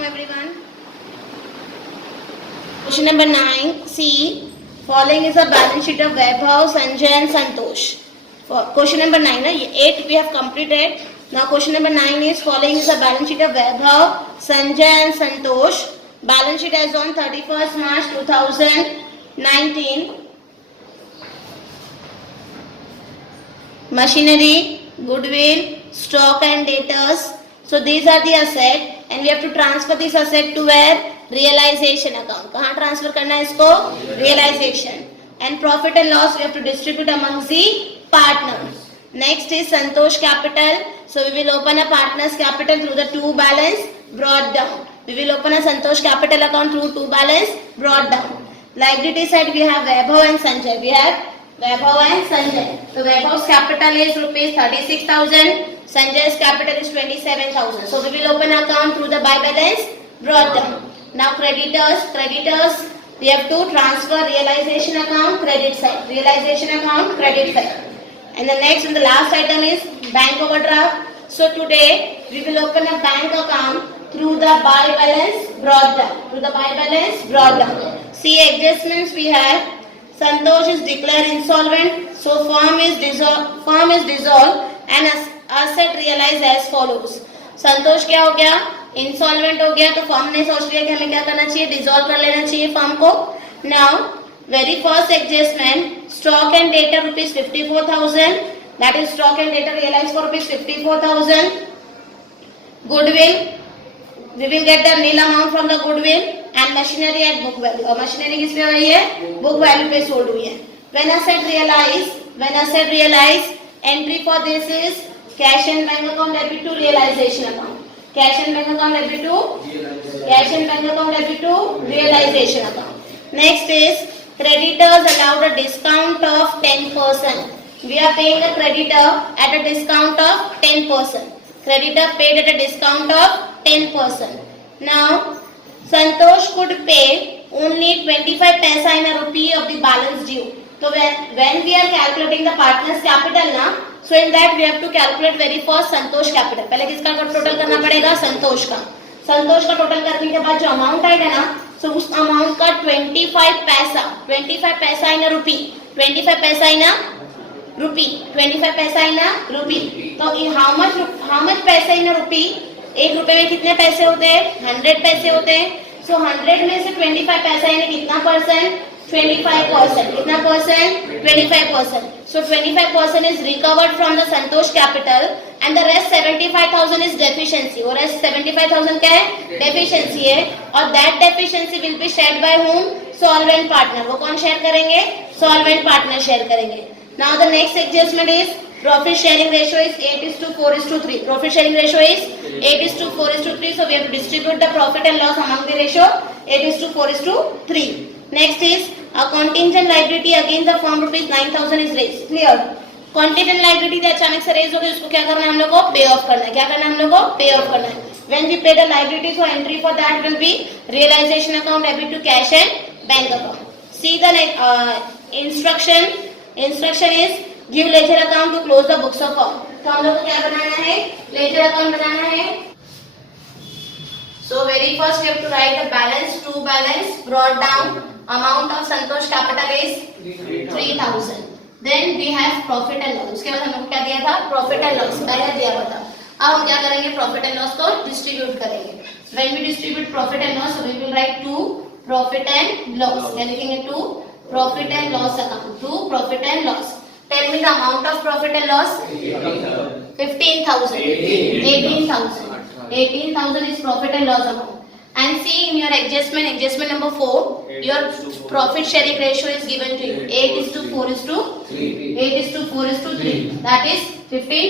Welcome everyone. Question number 9. C. Following is a balance sheet of Vaibhav, Sanjay and Santosh. For question number 9. 8 we have completed. Now question number 9 is following is a balance sheet of Vaibhav, Sanjay and Santosh. Balance sheet as on 31st March 2019. Machinery, goodwill, stock and debtors. So these are the asset and we have to transfer this asset to where? Realization account. कहाँ transfer करना है इसको? Realization. And profit and loss we have to distribute amongst the partners. Next is Santosh Capital. So we will open a partners capital through the to balance brought down. We will open a Santosh Capital account through to balance brought down. Liability side we have Vaibhav and Sanjay. We have Vaibhav and Sanjay. So Vaibhav's capital is rupees 36,000. Sanjay's capital is 27,000. So we will open account through the by balance brought down. Now creditors, we have to transfer realization account credit side. Realization account credit side. And the next and the last item is bank overdraft. So today we will open a bank account through the by balance brought down. Through the by balance brought down. See adjustments we have. Santosh is declared insolvent, so firm is dissolved and asset realized as follows. संतोष क्या हो गया? Insolvent हो गया, तो firm ने सोच लिया कि हमें क्या करना चाहिए? डिसॉल्व कर लेना चाहिए फर्म को. Now very first adjustment, stock and debtor rupees 54,000, that is stock and debtor realise for rupees 54,000. Goodwill, we will get the nil amount from the goodwill and machinery at book value. और machinery किस पे हो रही है? Book value पे sold हुई है. When asset realize, entry for this is cash and bank account debit to realization account. Cash and bank account debit to realization account. Next is creditors allowed a discount of 10%. We are paying a creditor at a discount of 10%. Creditor paid at a discount of 10%. Now, Santosh could pay only 25 paisa in a rupee of the balance due. So when we are calculating the partner's capital ना, so in that we have to calculate very first Santosh capital. पहले किसका total करना पड़ेगा? संतोष का. संतोष का total करने के बाद जो अमाउंट आएगा ना, so उस अमाउंट का 25 पैसा इन रुपी, 25 पैसा इन रुपी, 25 पैसा इन रुपी. तो हाउ मच पैसा इन रुपी? एक रुपए में कितने पैसे होते हैं? 100 पैसे होते हैं. सो 100 में से 25 पैसा यानी कितना परसेंट? 25%. कितना percent? 25%. So 25% is recovered from the Santosh capital and the rest 75,000 is deficiency. और rest 75,000 क्या है? Deficiency है. और that deficiency will be shared by whom? Solvent partner. वो कौन शेयर करेंगे? Solvent partner शेयर करेंगे. Now the next adjustment is profit sharing ratio is 8:4:3. Profit sharing ratio is 8:4:3. So we have to distribute the profit and loss among the ratio 8:4:3. Next is a contingent liability against the firm rupees 9,000 is raised. Clear? Contingent liability अचानक से raise हो गई, उसको क्या करना है? हम लोग को पे ऑफ करना है. क्या करना है? हम लोग को पे ऑफ करना है. When we pay the liability, so entry for that will be realization account debit to cash and bank account. See the instruction. Instruction is give ledger account to close the books of firm. तो हम लोग को क्या बनाना है? Ledger account बनाना है. So very first we have to write the balance to balance brought down. Amount of Santosh capital is 3,000. Then we have profit and loss. उसके बाद हम लोग क्या दिया था? Profit and loss पहले दिया हुआ था. अब हम क्या करेंगे? Profit and loss को distribute करेंगे. When we distribute profit and loss, so we will write to profit and loss. क्या लिखेंगे? To profit and loss account. To profit and loss. Tell me the amount of profit and loss. 15,000. 18,000. 18,000 is profit and loss amount. And see in your adjustment number 4, your profit sharing ratio is given to you. 8:4:3. 8:4:3. That is 15.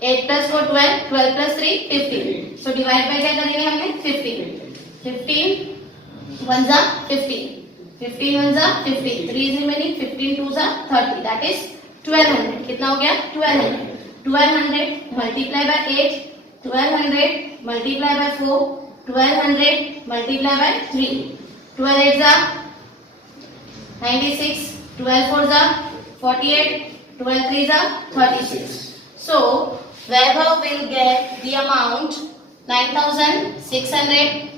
8 plus 4 12. 12 plus 3 15. So divide by क्या करेंगे हमने? 15. 15 1 जा 15. 15 1 जा 15. 3 is remaining. 15 2 जा 30. That is 1200. कितना हो गया? 1200. 1200 multiply by 8. 1200 multiply by 4. 1200 multiply by 3. 12 8 जा 96. 12 4 जा 48. 12 3 जा 36. So Vaibhav will get the amount 9,600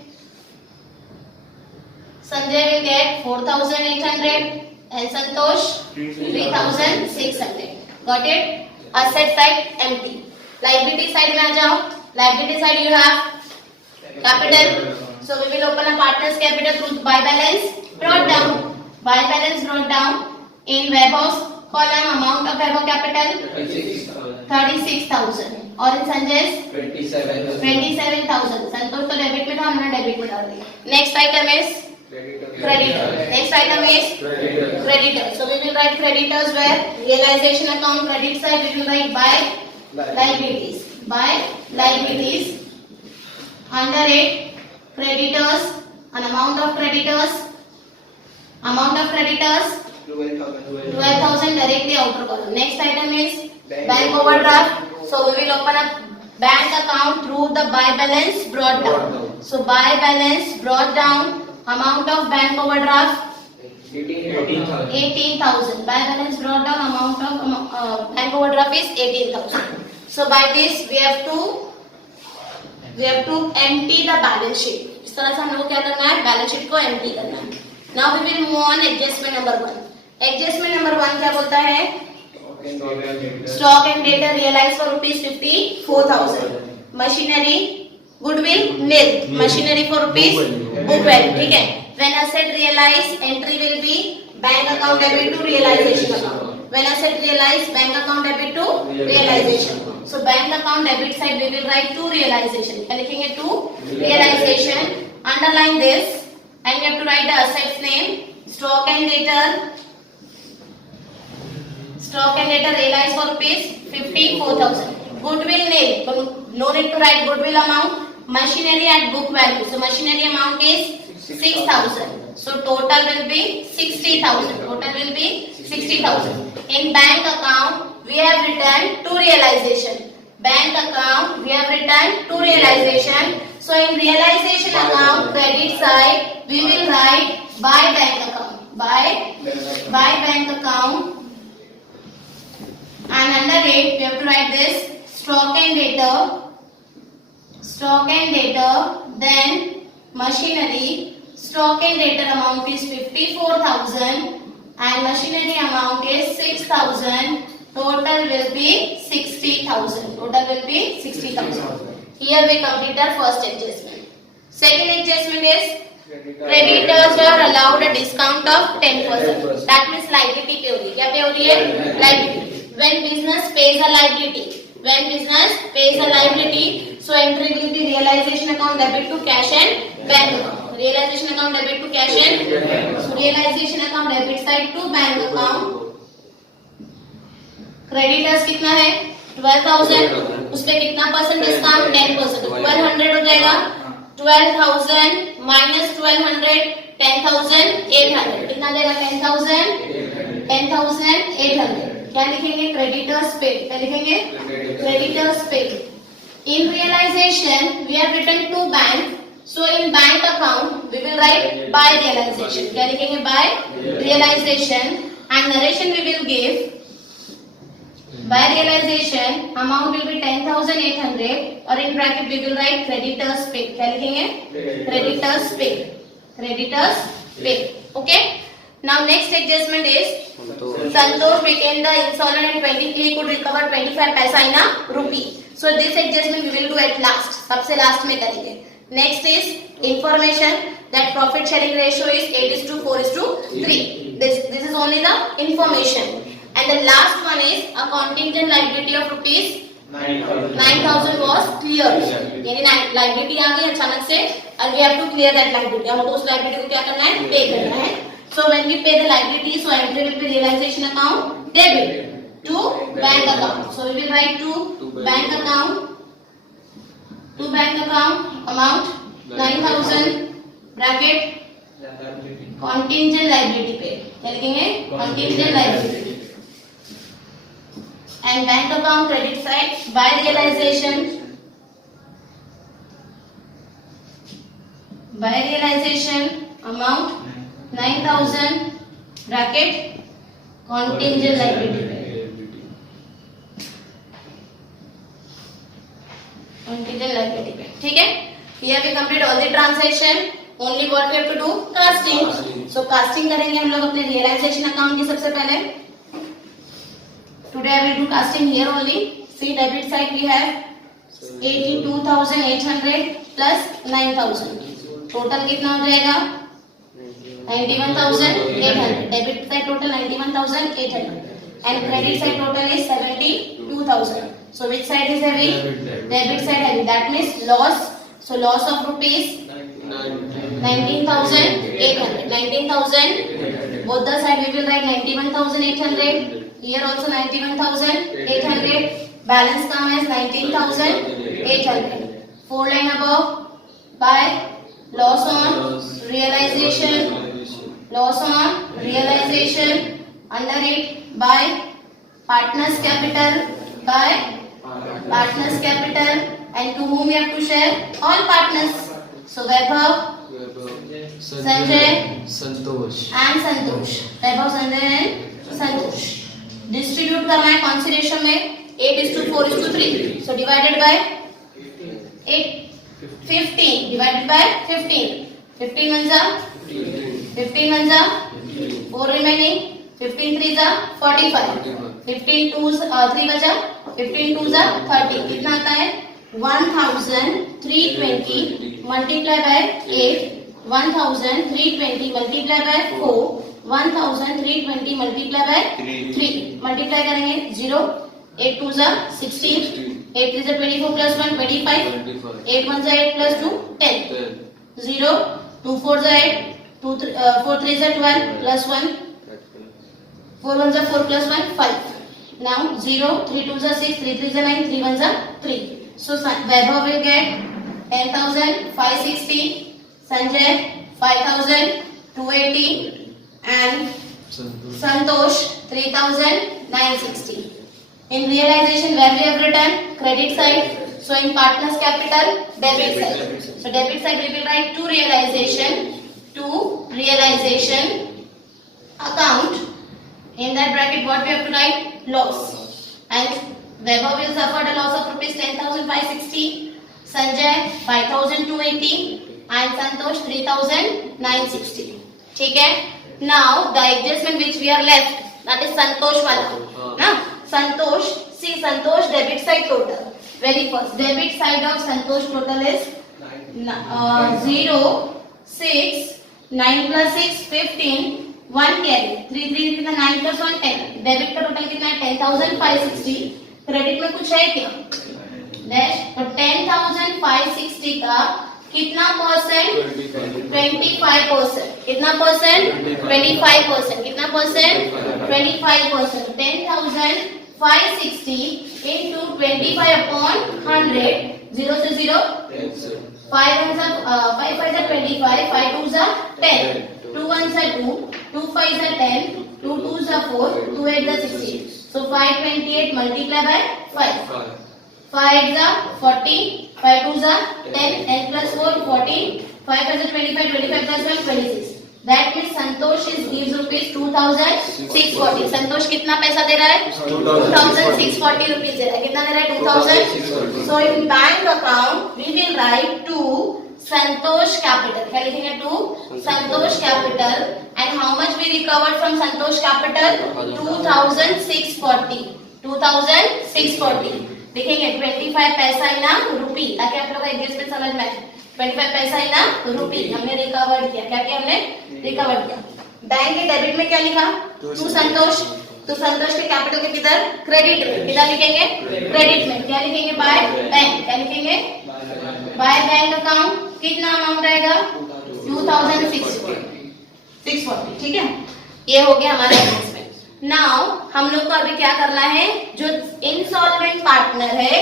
Sanjay will get 4,800 and Santosh 3,600. Got it? Asset side empty. Liability side में आ जाओ. Liability side you have capital. So we will open a partner's capital through buy balance brought down. Buy balance brought down in warehouse column. Amount of warehouse capital 36,000 और in Sanjay's 27,000. संतोष तो debit में था, हमने debit में डाल दिया. Next item is creditor. Next item is creditor. So we will write creditors where realization account credit side we will write by liabilities. By liabilities. Under it creditors, an amount of creditors 12,000 directly outer column. Next item is bank overdraft. So we will open a bank account through the buy balance brought down. So buy balance brought down. Amount of bank overdraft 18,000. Buy balance brought down. Amount of bank overdraft is 18,000. So by this we have to empty the balance sheet. इस तरह से हम लोग को क्या करना है, balance sheet को एम्प्टी करना है. Now we will move on adjustment number 1. Adjustment number 1 क्या बोलता है? Stock and debtor realise for ₹54,000. Machinery goodwill nil. Machinery for book value. ठीक है. When asset realize, entry will be bank account debit to realization account. When asset realize, bank account debit to realization. So bank account debit side we will write to realization. क्या लिखेंगे? To realization. Underline this and you have to write the assets name. Stock and debtor. Stock and debtor realized for ₹54,000. Goodwill nil. No need to write goodwill amount. Machinery at book value. So machinery amount is 6,000. So total will be 60,000. Total will be 60,000. In bank account we have written to realization. Bank account we have written to realization. So in realization account credit side we will write by bank account. By bank account. And under it we have to write this stock and debtor. Stock and debtor. Then machinery. Stock and debtor amount is 54,000 and machinery amount is 6,000. Total will be 60,000. Total will be 60,000. Here we complete our first adjustment. Second adjustment is creditors were allowed a discount of 10%. That means liability पे हो रही है. क्या पे हो रही है? Liability. When business pays a liability. When business pays a liability, so entry will be realization account debit to cash and bank account. Realization account debit to cash and so realization account debit side to bank account. Creditors कितना है? 12,000. उसपे कितना percent discount? 10%. 1,200 हो जाएगा. 12,000 minus 1,200 10,800. कितना देगा? 10,800. क्या लिखेंगे? Creditors paid. क्या लिखेंगे? Creditors paid. In realization we have written to bank. So in bank account we will write by realization. क्या लिखेंगे? By realization. And narration we will give. By realization amount will be 10,800 or in bracket we will write creditors paid. क्या लिखेंगे? Creditors paid. Creditors paid. Okay. Now next adjustment is Santosh became the insolvent and 20 he could recover 25 paisa in a rupee. So this adjustment we will do at last. सबसे last में करेंगे. Next is information that profit sharing ratio is 8:4:3. This is only the information. And the last one is a contingent liability of ₹9,000 was cleared. यानी liability आ गई अचानक से and we have to clear that liability. हमको उस liability को क्या करना है? Pay करना है. So when we pay the liability, so entry will be realization account debit to bank account. So we will write to bank account. To bank account amount 9,000 bracket contingent liability paid. क्या लिखेंगे? Contingent liability. And bank account credit side by realization. By realization amount 9,000 bracket contingent liability. Contingent liability. ठीक है? Here we complete all the transaction. Only what we have to do, casting. So casting करेंगे हम लोग अपने realisation account की सबसे पहले। Today I will do casting here only. See debit side we have 82,800 plus 9,000, total कितना हो जाएगा 91,800। Debit side total 91,800 and credit side total is 72,000. So which side is heavy? Debit side heavy. That means loss. So loss of rupees 19,800. 19,000. Both the side we will write 91,800. Here also 91,800. Balance come as 19,800. 4 line above by loss on realization. Loss on realization. Under it by partners capital, by partners capital, and to whom we have to share all partners. So Vaibhav, Sanjay, Santosh and Santosh. Vaibhav, Sanjay and Santosh. Distribute करना है कौन सी ratio में? 8:4:3. So divided by 15. Divided by 15. 15 ones are 15 ones are 4 remaining. 15 3s are 45. 15 2s 3 बचा. 15 2s are 30. कितना आता है 1,320 multiply by 8. 1,320 multiply by 4. 1,320 multiply by 3. Multiply करेंगे 0. 8 2s are 16. 8 3s are 24 plus 1 25. 8 1s are 8 plus 2 10. 0. 2 4s are 8. 4 3s are 12 plus 1. 4 1s are 4 plus 1 5. Now 0, 3 2s are 6, 3 3s are 9, 3 1s are 3. So Vaibhav will get 10,560, Sanjay 5,280 and Santosh 3,960. In realization where we have written credit side, so in partners capital debit side. So debit side we will write to realization account. In that bracket what we have to write? Loss. And Vaibhav will suffer a loss of rupees 10,560, Sanjay 5,280 and Santosh 3,960. ठीक है? Now the adjustment which we are left, that is Santosh wala. ना? Santosh, see Santosh debit side total. Very first debit side of Santosh total is 0, 6, 9 plus 6, 15. 1 carry 3 3 कितना 9 plus 1 10. Debit का total कितना है 10,560. Credit में कुछ है क्या dash? तो 10,560 का कितना परसेंट? 25%. कितना परसेंट? 25%. कितना परसेंट? 25%. 10,560 into 25 upon 100. 0 से 0. 5 1s are 5 5s are 25. 5 2s are 10. 2 1s are 2. 2 5s are 10. 2 2s are 4. 2 8s are 16. So 528 multiply by 5. 5 8s are 40. 5 2s are 10. 10 plus 4 40. 5 5s are 25. 25 plus 1 26. That means Santosh gives rupees 2,640. संतोष कितना पैसा दे रहा है? 2,640 rupees दे रहा है. कितना दे रहा है? 2,000. So in bank account we will write to Santosh Capital. क्या लिखेंगे? To Santosh Capital. And how much we recovered from Santosh Capital? 2,640. 2,640. लिखेंगे 25 पैसा इन रुपी, ताकि आप लोग का एडजस्टमेंट समझ में आए. 25 पैसा इन रुपी हमने रिकवर किया. क्या किया हमने? रिकवर किया. बैंक के डेबिट में क्या लिखा? टू संतोष. तो संतोष के कैपिटल के किधर? क्रेडिट में. किधर लिखेंगे? क्रेडिट में. क्या लिखेंगे? By bank. क्या लिखेंगे? By bank account. कितना अमाउंट रहेगा? 2,640. ठीक है, ये हो गया हमारा एडजस्टमेंट. नाउ हम लोग को अभी क्या करना है? जो इंसॉल्वेंट पार्टनर है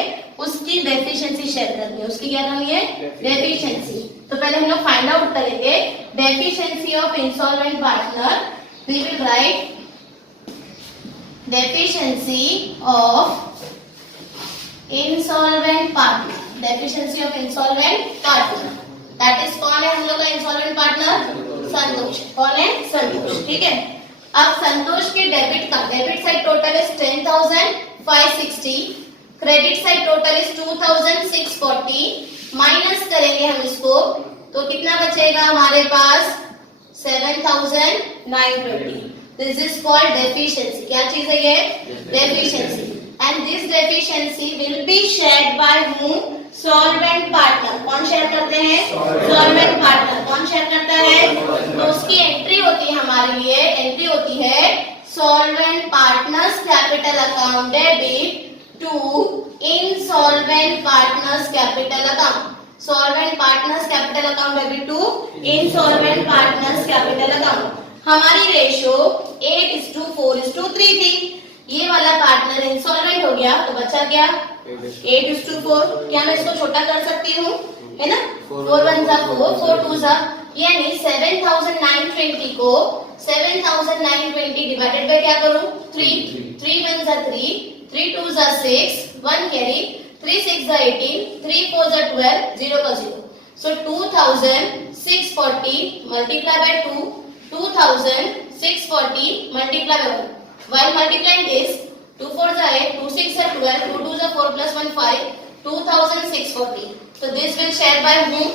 उसकी डेफिशिएंसी शेयर करनी है. उसकी क्या करनी है? डेफिशिएंसी. तो पहले हम लोग फाइंड आउट करेंगे deficiency of insolvent partner. We will write deficiency of insolvent partner. Deficiency of insolvent partner. That is कौन है हम लोग का इंसॉल्वेंट पार्टनर? संतोष. कौन है? संतोष. ठीक है. अब संतोष के डेबिट का debit side total is 10,560. Credit side total is 2,640. Minus करेंगे हम इसको तो कितना बचेगा हमारे पास 7,920. This is called deficiency. क्या चीज है ये? Deficiency. And this deficiency will be shared by whom? Solvent partner. कौन शेयर करते हैं? Solvent partner. कौन शेयर करता है? तो उसकी एंट्री होती है हमारे लिए, एंट्री होती है solvent partners capital account debit to insolvent partners capital account. Solvent partners capital account debit to insolvent partners capital account. हमारी रेशियो 8:4:3 थी. ये वाला पार्टनर इंसॉल्वेंट हो गया तो बचा क्या? 8:4. क्या मैं इसको छोटा कर सकती हूँ? है ना? 4 1 जा 4, 4 2 जा, यानी 7,920 को 7,920 डिवाइडेड बाय क्या करूँ? 3. 3 1 जा 3, 3 2 जा 6, 1 कैरी, 3 6 जा 18, 3 4 जा 12, 0 का 0. So 2,640 multiplied by 2, 2,640 multiplied by 1. While multiplying this, 2 4 जा 8, 2 6 जा 12, 2 2 जा 4 plus 1 5, 2,640. So this will share by whom?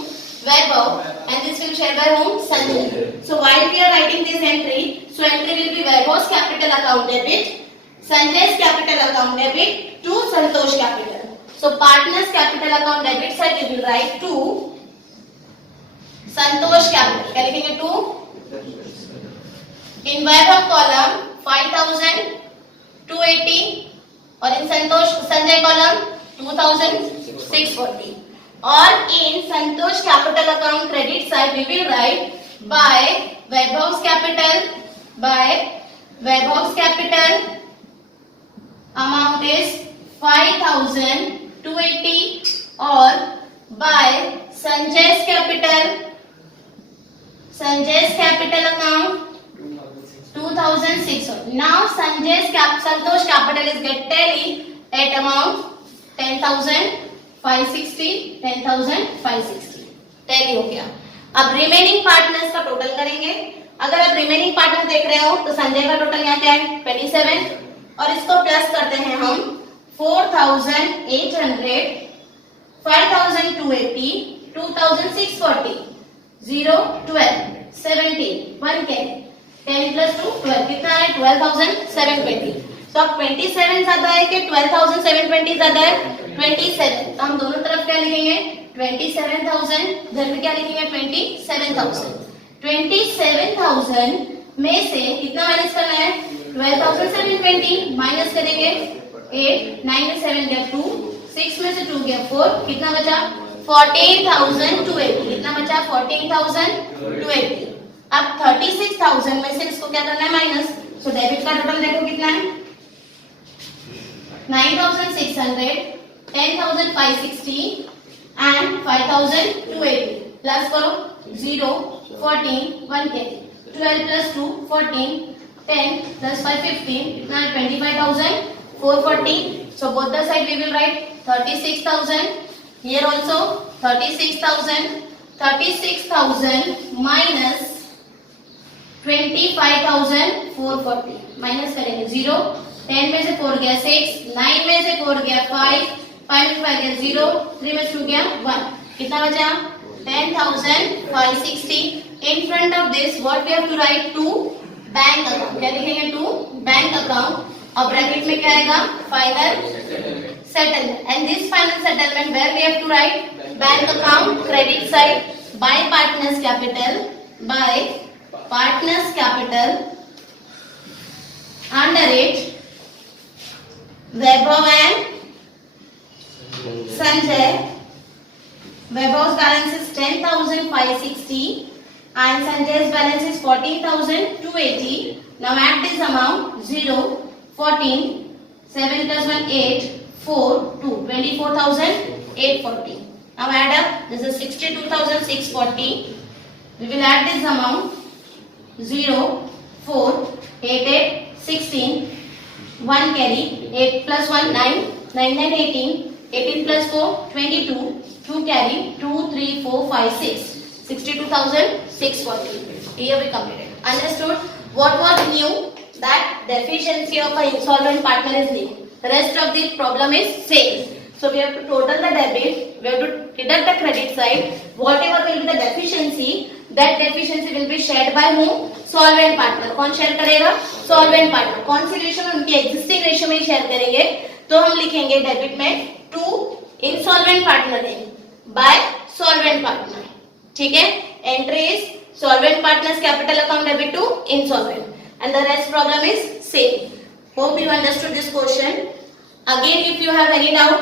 Vaibhav, and this will share by whom? Sanjay. So while we are writing this entry, so entry will be Vaibhav's capital account debit, Sanjay's capital account debit to Santosh capital. So partners capital account debit side we will write to Santosh capital. क्या लिखेंगे? to in Vaibhav column 5,280 और in Sanjay column 2,640. और in Santosh capital account credit side we will write by Vaibhav's capital amount is 5,280 और by Sanjay's capital account 2,600. Now Santosh capital is get tally at amount 10,560 tally हो गया. अब remaining partners का total करेंगे. अगर आप remaining partner देख रहे हो तो संजय का टोटल यहाँ क्या है? 27 और इसको प्लस करते हैं हम 4,800, 5,280, 2,640, 0 12 17 1 कैरी, 10 plus 2 12 कितना है? 12,720. तो अब 27 ज्यादा है कि 12,720 ज्यादा है? 27. तो हम दोनों तरफ क्या लिखेंगे? 27,000. इधर में क्या लिखेंगे? 27,000. 27,000 में से कितना माइनस करना है? 12,720 माइनस करेंगे 8, 9 में 7 गया 2, 6 में से 2 गया 4, कितना बचा? 14,280. कितना बचा? 14,280. अब 36,000 में से इसको क्या करना है? माइनस. सो डेबिट का टोटल देखो कितना है? 9,600, 10,560 and 5,280. प्लस करो 0, 14, 1 carry, 12 plus 2 14, 10 plus 5 15, 25,440. So both the side we will write 36,000. Here also 36,000. 36,000 minus 25,440 minus करेंगे 0, 10 में से 4 गया 6, 9 में से 4 गया 5, 5 में 5 गया 0, 3 में से 2 गया 1. कितना बचा? 10,560. In front of this what we have to write? to bank account. क्या लिखेंगे? to bank account. और ब्रैकेट में क्या आएगा? final settlement. And this final settlement where we have to write bank account credit side by partners capital under it Vaibhav and Sanjay. Vaibhav's balance is 10,560 and Sanjay's balance is 14,280. Now add this amount 0, 14, 7 plus 1 8, 4, 2, 24,840. Now add up. This is 62,640. We will add this amount 0, 4, 8, 8, 16, 1 carry, 8 plus 1 9, 9 9 18, 18 plus 4 22, 2 carry, 2 3 4 5 6, 62,640. Here we completed. Understood? What was new? That deficiency of a insolvent partner is new. The rest of the problem is same. So we have to total the debit we have to deduct the credit side. Whatever will be the deficiency, that deficiency will be shared by whom? Solvent partner. कौन share करेगा? Solvent partner. कौन सी ratio में? उनकी existing ratio में ही share करेंगे. तो हम लिखेंगे डेबिट में to insolvent partner by solvent partner. ठीक है? Entry is solvent partner's capital account debit to insolvent, and the rest problem is same. Hope you understood this question. Again, if you have any doubt,